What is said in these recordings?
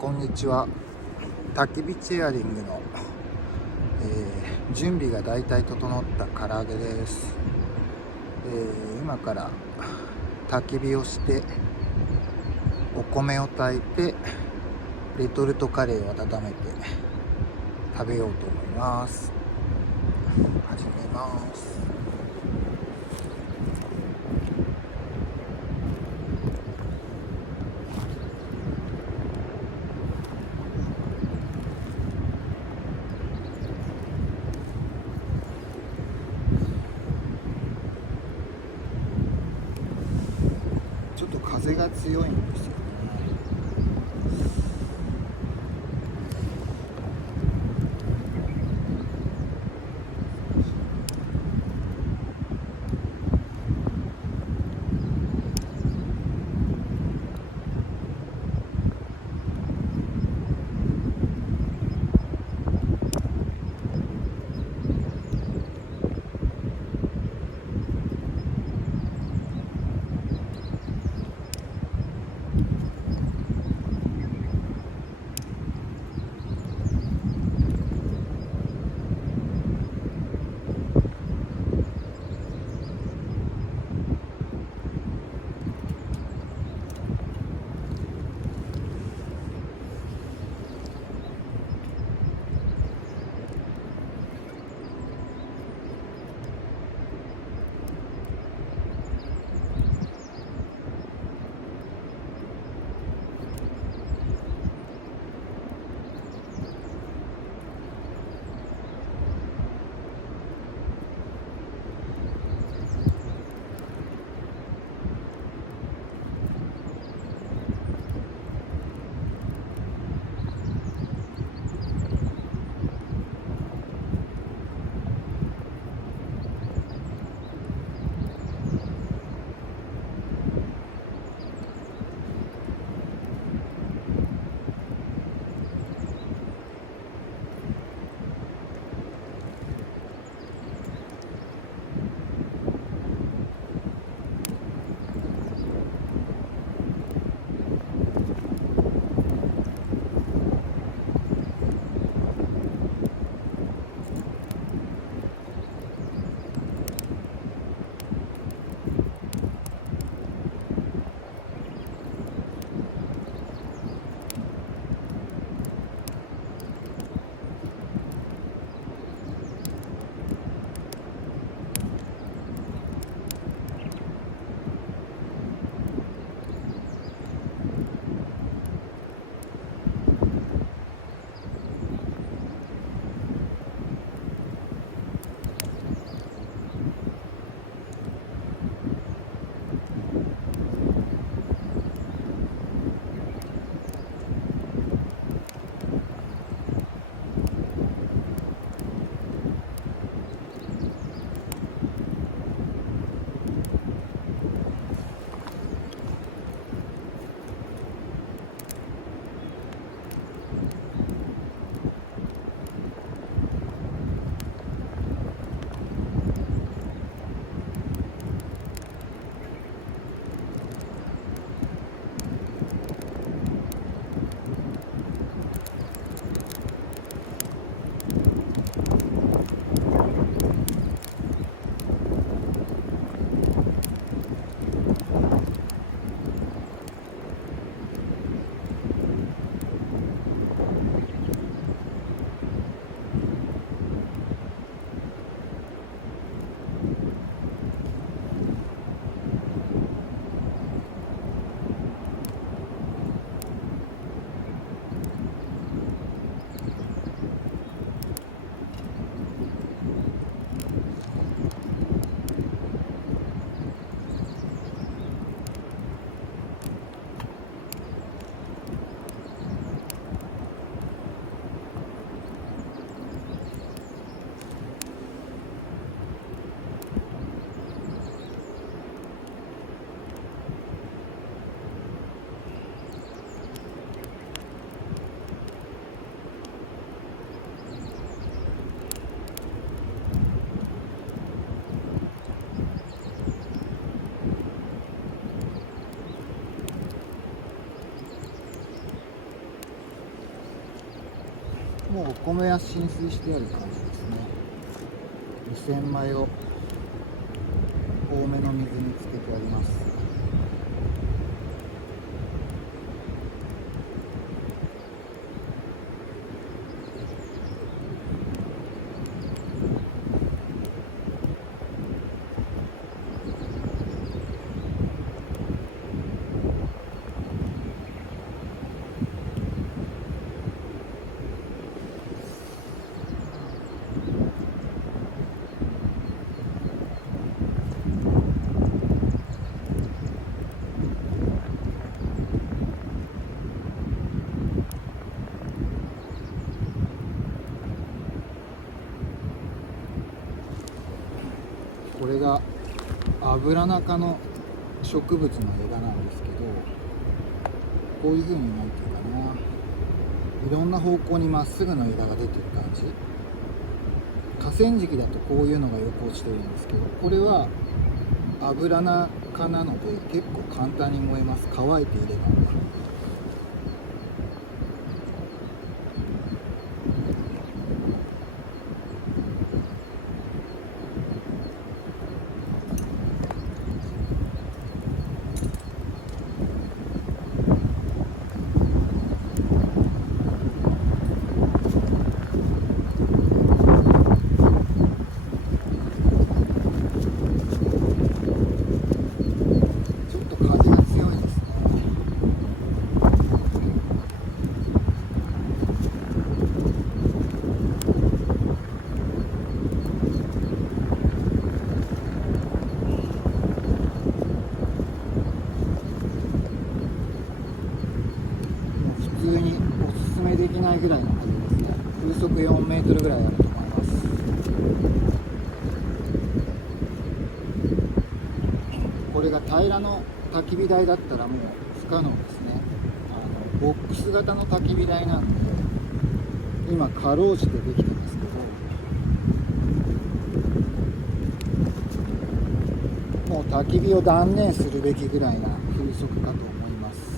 こんにちは。焚き火チェアリングの、準備がだいたい整った唐揚げです。今から焚き火をしてお米を炊いてレトルトカレーを温めて食べようと思います。始めます。ちょっと風が強いんですよね。もうお米は浸水してある感じですね。2000枚を多めの水につけてあります。これがアブラナ科の植物の枝なんですけど、こういう風になんていうかな、いろんな方向にまっすぐの枝が出てる感じ。河川敷だとこういうのがよく落ちてるんですけど、これはアブラナ科なので結構簡単に燃えます。乾いていれば。普通におすすめできないぐらいの風ですね。風速4メートルぐらいあると思います。これが平らの焚き火台だったらもう不可能ですね。ボックス型の焚き火台なんで、今かろうじてできてますけど、もう焚き火を断念するべきぐらいな風速かと思います。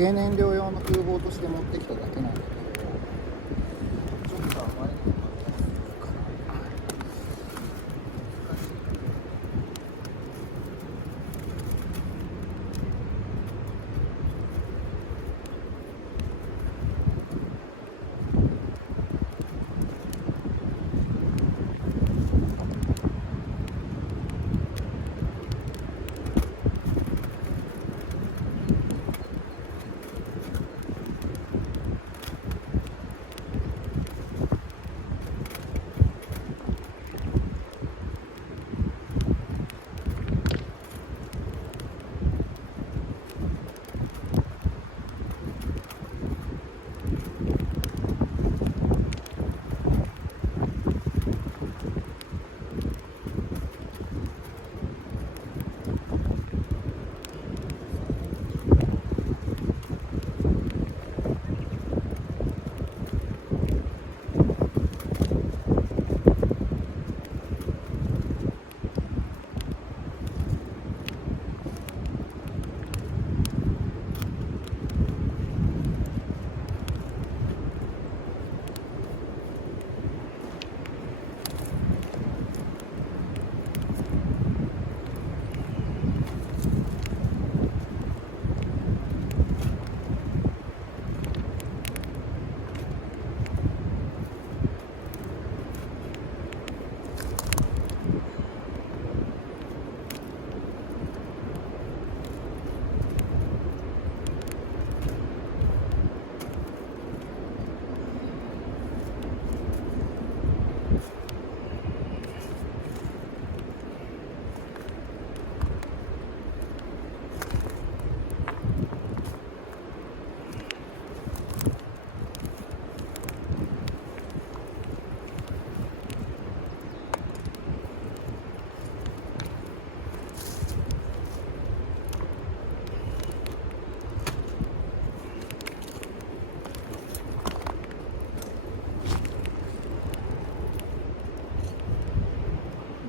経燃料用の風防として持ってきただけなんだけど、ちょっとあまりにも爆発するから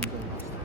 難しい。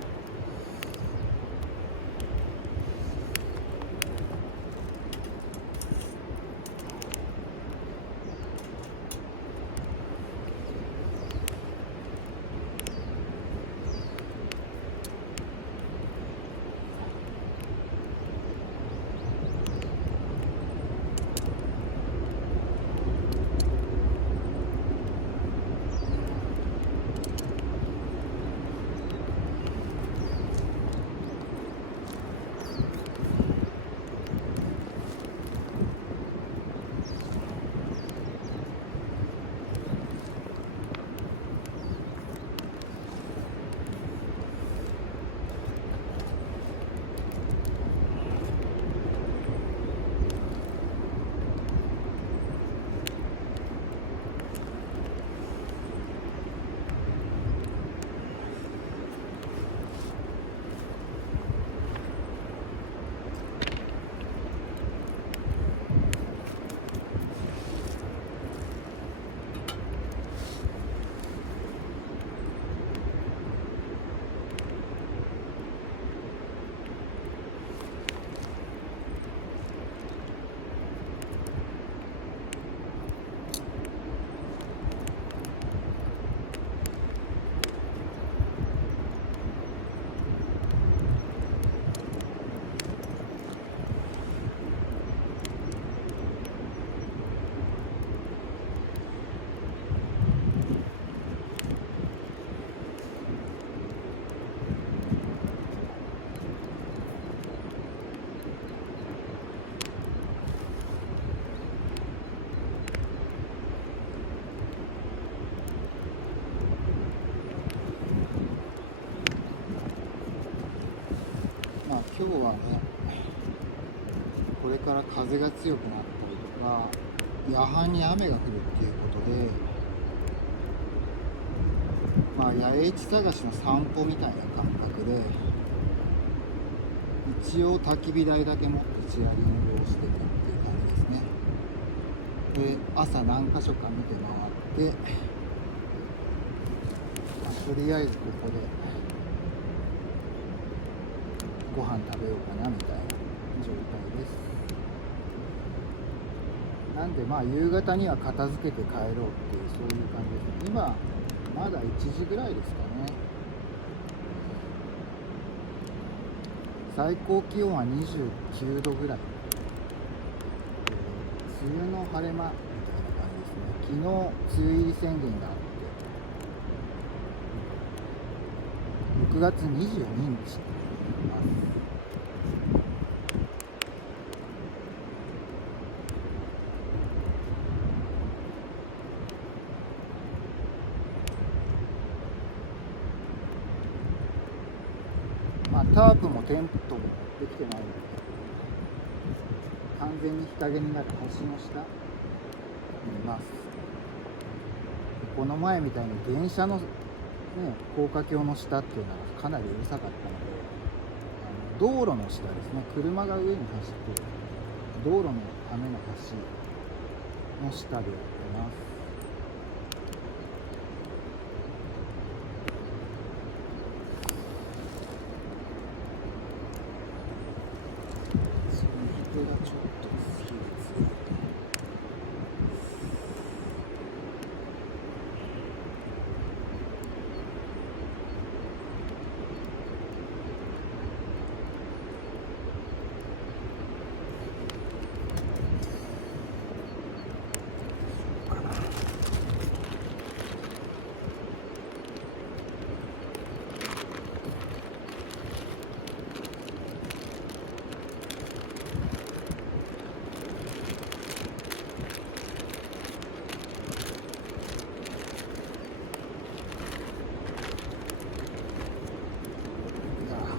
今日はね、これから風が強くなったりとか、夜半に雨が降るっていうことで、野営地探しの散歩みたいな感覚で、一応焚き火台だけ持ってチアリングをしていくっていう感じですね。で、朝何箇所か見て回って、とりあえずここでご飯食べようかなみたいな状態です。なんでまあ夕方には片付けて帰ろうっていうそういう感じです。今まだ1時ぐらいですかね。最高気温は29度ぐらい、梅雨の晴れ間みたいな感じですね。昨日梅雨入り宣言があって6月22日まあ、タープもテントも持ってきてないので完全に日陰になる橋の下にいます。この前みたいに電車の、高架橋の下っていうのはかなりうるさかったので、道路の下ですね、車が上に走っている道路のための橋の下でやってます。その人がちょっと好きですね。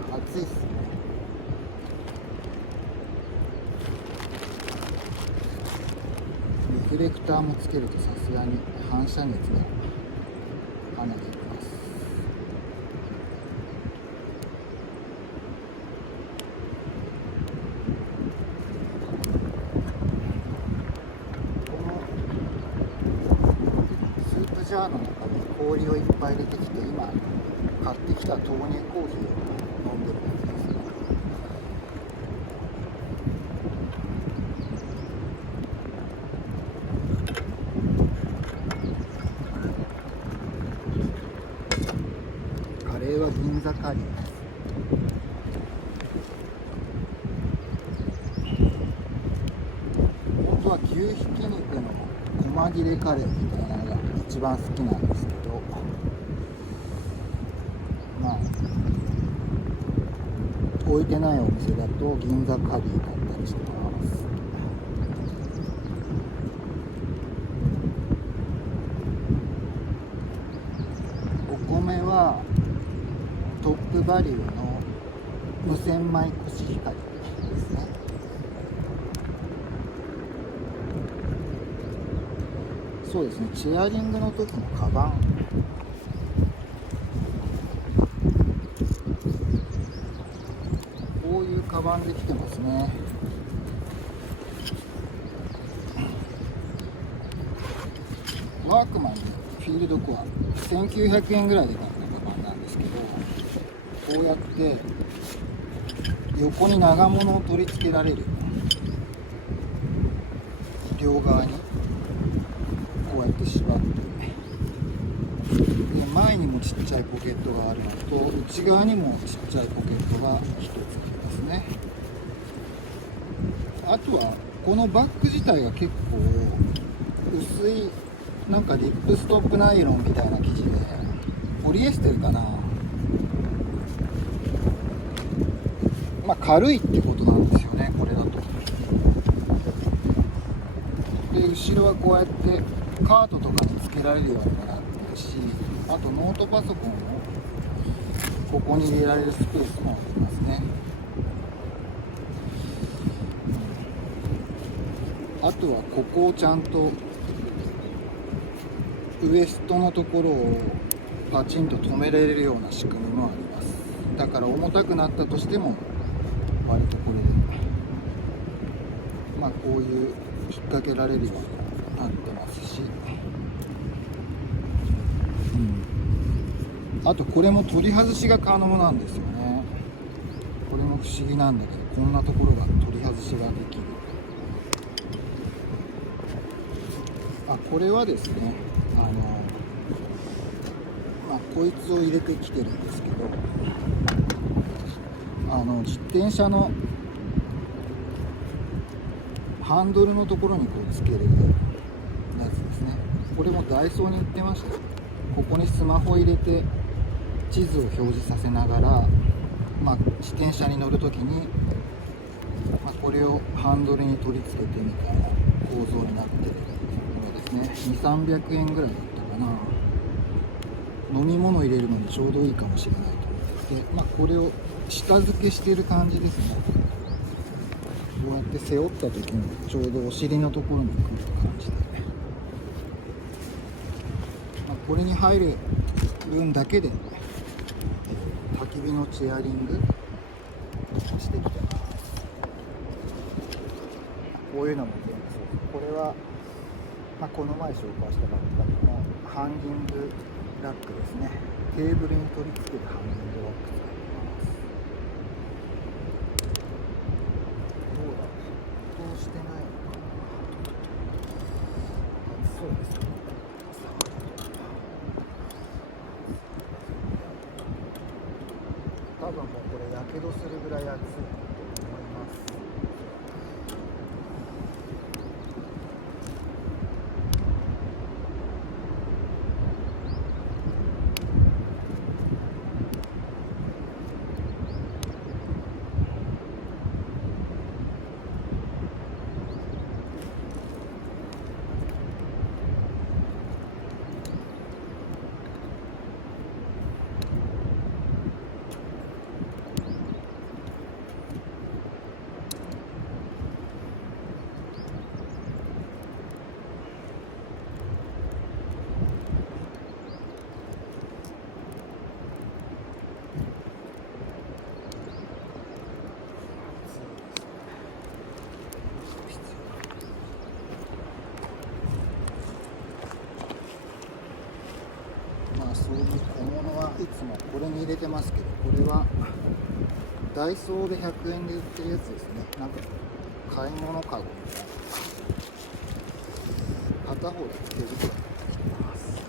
暑いっすね。リフレクターもつけるとさすがに反射熱がかなりいきます。このスープジャーの中に氷をいっぱい入れてきて、今買ってきた豆乳コーヒーを飲んでるんです。カレーは銀座カリーです。本当は牛ひき肉の細切れカレーみたいなのが一番好きなんですけど、まあ置いてないお店だと銀座カリーだったりします。お米はトップバリューの無洗米コシヒカリですね。そうですね、チェアリングの時のカバン、こういうカバンできてますね。ワークマンのフィールドコア1900円ぐらいで買ったカバンなんですけど、こうやって横に長物を取り付けられる、両側にこうやって縛って、で前にもちっちゃいポケットがあるのと内側にもちっちゃいポケットが1つありますね。あとはこのバッグ自体が結構薄いなんかリップストップナイロンみたいな生地で、ポリエステルかな、まあ軽いってことなんですよね、これだと。で後ろはこうやってカートとかにつけられるようになってるし、あとノートパソコンをここに入れられるスペースもありますね。あとはここをちゃんとウエストのところをパチンと止められるような仕組みもあります。だから重たくなったとしても割とこれでまあこういう引っ掛けられるようになってますし、あとこれも取り外しが可能なんですよね。これも不思議なんだけど、こんなところが取り外しができる。これはですね、こいつを入れてきてるんですけど、自転車のハンドルのところにこうつけるやつですね。これもダイソーに売ってました。ここにスマホ入れて地図を表示させながら、自転車に乗るときに、これをハンドルに取り付けてみたいな構造になってるものですね。2、300円ぐらいだったかな。飲み物入れるのにちょうどいいかもしれないと思って、これを下付けしてる感じですね。こうやって背負った時にちょうどお尻のところに来る感じで、これに入る分だけで焚き火のチェアリングしてきてます。こういうのも全部そうです。これは、この前紹介したばっかりのハンギングラックですね。テーブルに取り付けるハンギングラック使ってます。どうだろう、沸騰してないのかな。そうですね。多分もうこれやけどするぐらい熱いと思います。そういう小物はいつもこれに入れてますけど、これはダイソーで100円で売ってるやつですね。なんか買い物カゴみたいな。片方だけ手袋になってきてます。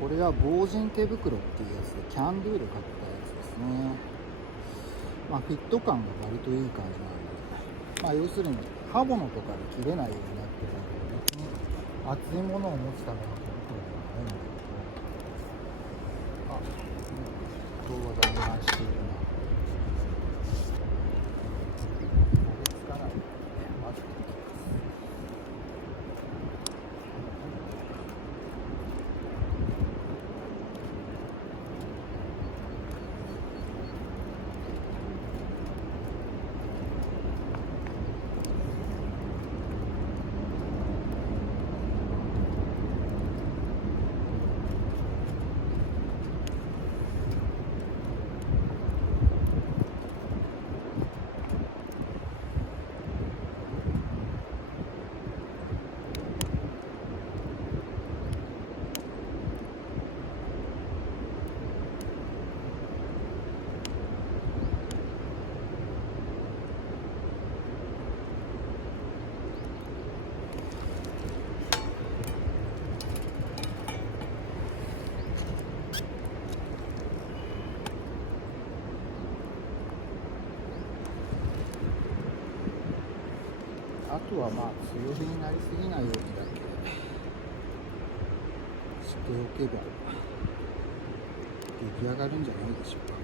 これは防塵手袋っていうやつでキャンドゥール買ったやつですね。フィット感が割といい感じなので、要するに刃物とかで切れないようになってるので、熱いものを持つための手袋ではないんだけど、動画が乱しているな。これつかないので、混ぜていきます。あとは強火になりすぎないようにだけしておけば出来上がるんじゃないでしょうか。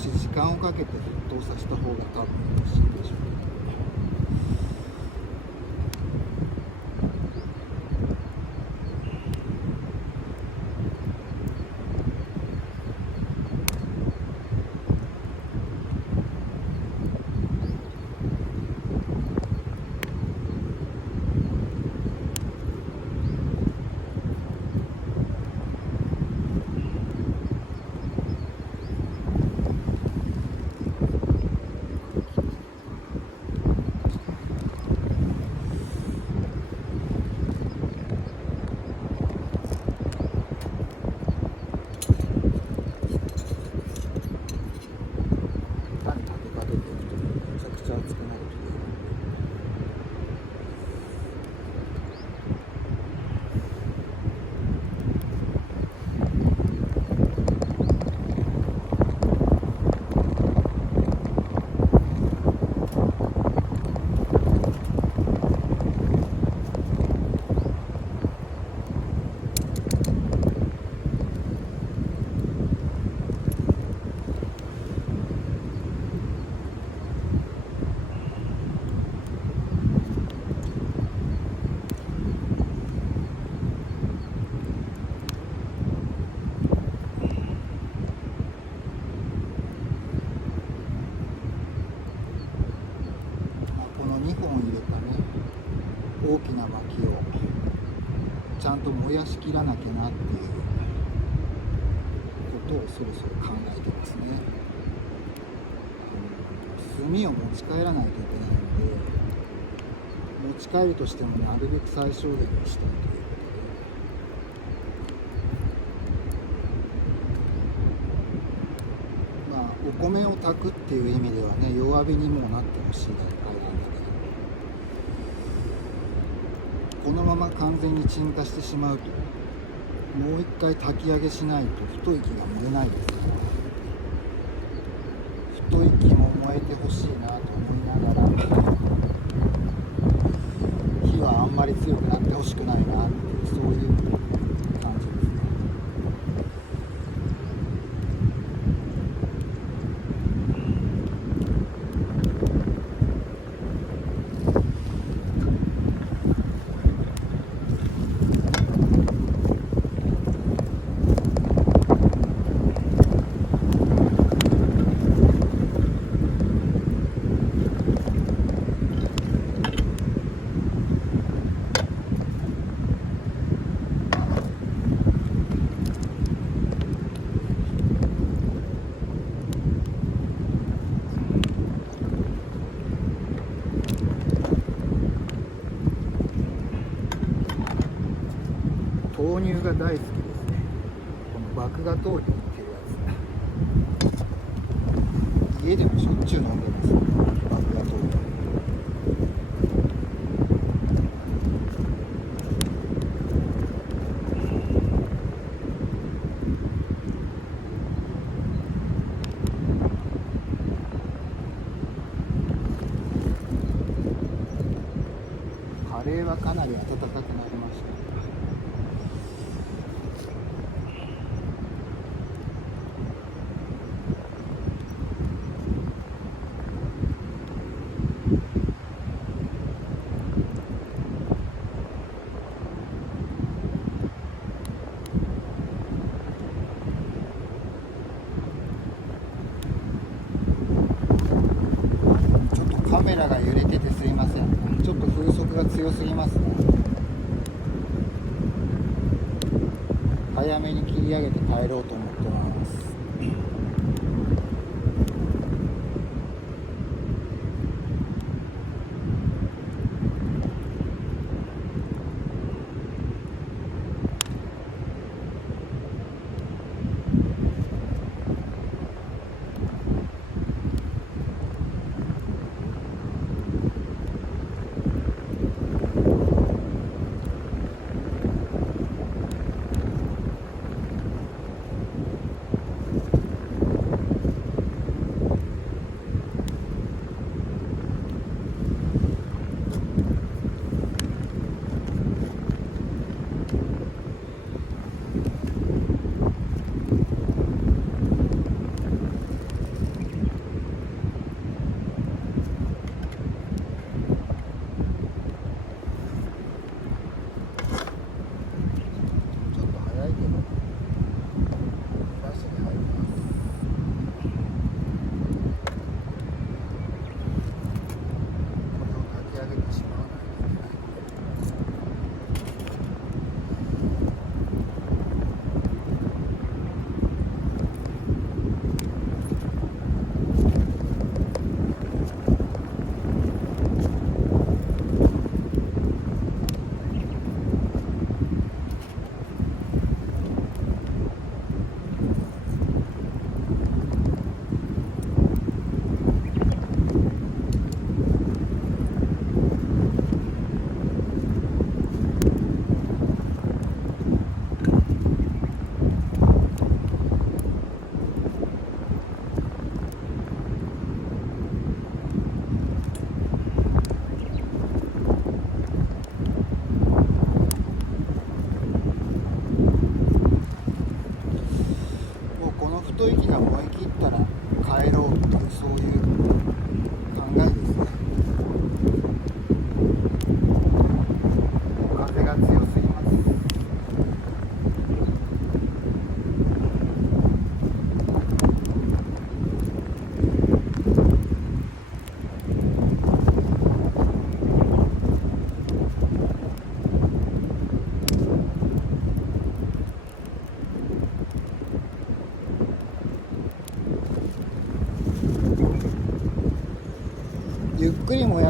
し時間をかけて沸騰させた方が多分美味しいでしょう。大きな薪をちゃんと燃やしきらなきゃなっていうことをそろそろ考えてますね。炭を持ち帰らないといけないので、持ち帰るとしてもなるべく最小限にしたいということで、お米を炊くっていう意味ではね、弱火にもうなってほしいあれなんだけど、このまま完全に鎮火してしまうと、もう一回炊き上げしないと太い木が燃えないですから、太い木も燃えてほしいなと思いながら、火はあんまり強くなってほしくないなっていう、そういう感じですね。豆乳が大好きですね。この麦芽豆乳っていうやつ、家でもしょっちゅう飲んでます、麦芽豆乳。カレーはかなり温かくなりました。カメラが揺れててすいません。ちょっと風速が強すぎますね。早めに切り上げて帰ろうと思ってます。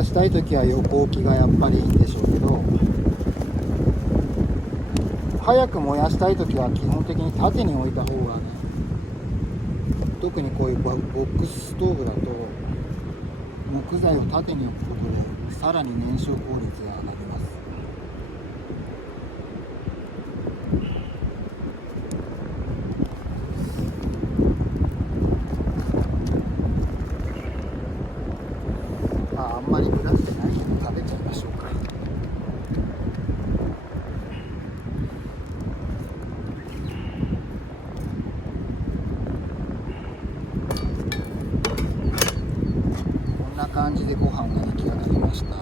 やしたい時は横置きがやっぱりいいんでしょうけど、早く燃やしたい時は基本的に縦に置いた方がね、特にこういうボックスストーブだと木材を縦に置くことでさらに燃焼効率が上がります。あんまりぶらしてないの食べちゃいましょうか。こんな感じでご飯が出来上がりました。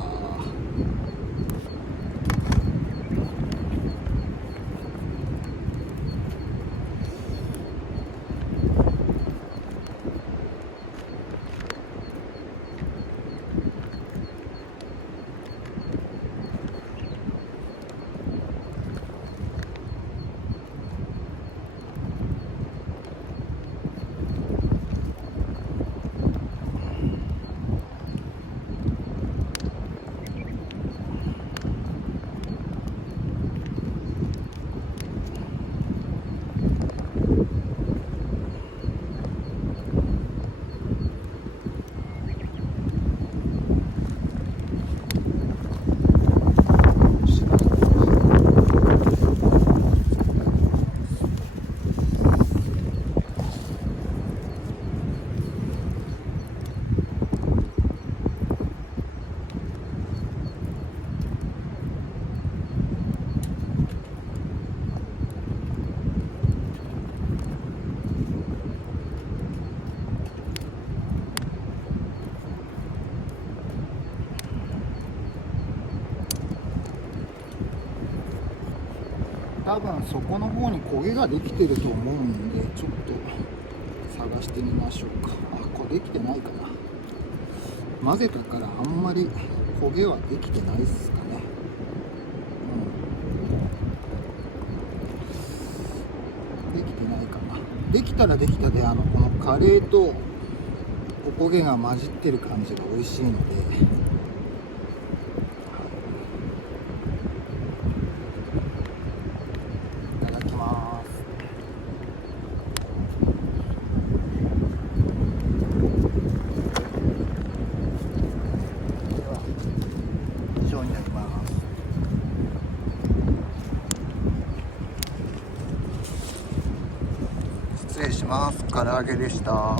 多分そこの方に焦げができてると思うんで、ちょっと探してみましょうか。これできてないかな。混ぜたからあんまり焦げはできてないですかね。できてないかな。できたらできたで、このカレーとお焦げが混じってる感じが美味しいので、失礼します。唐揚げでした。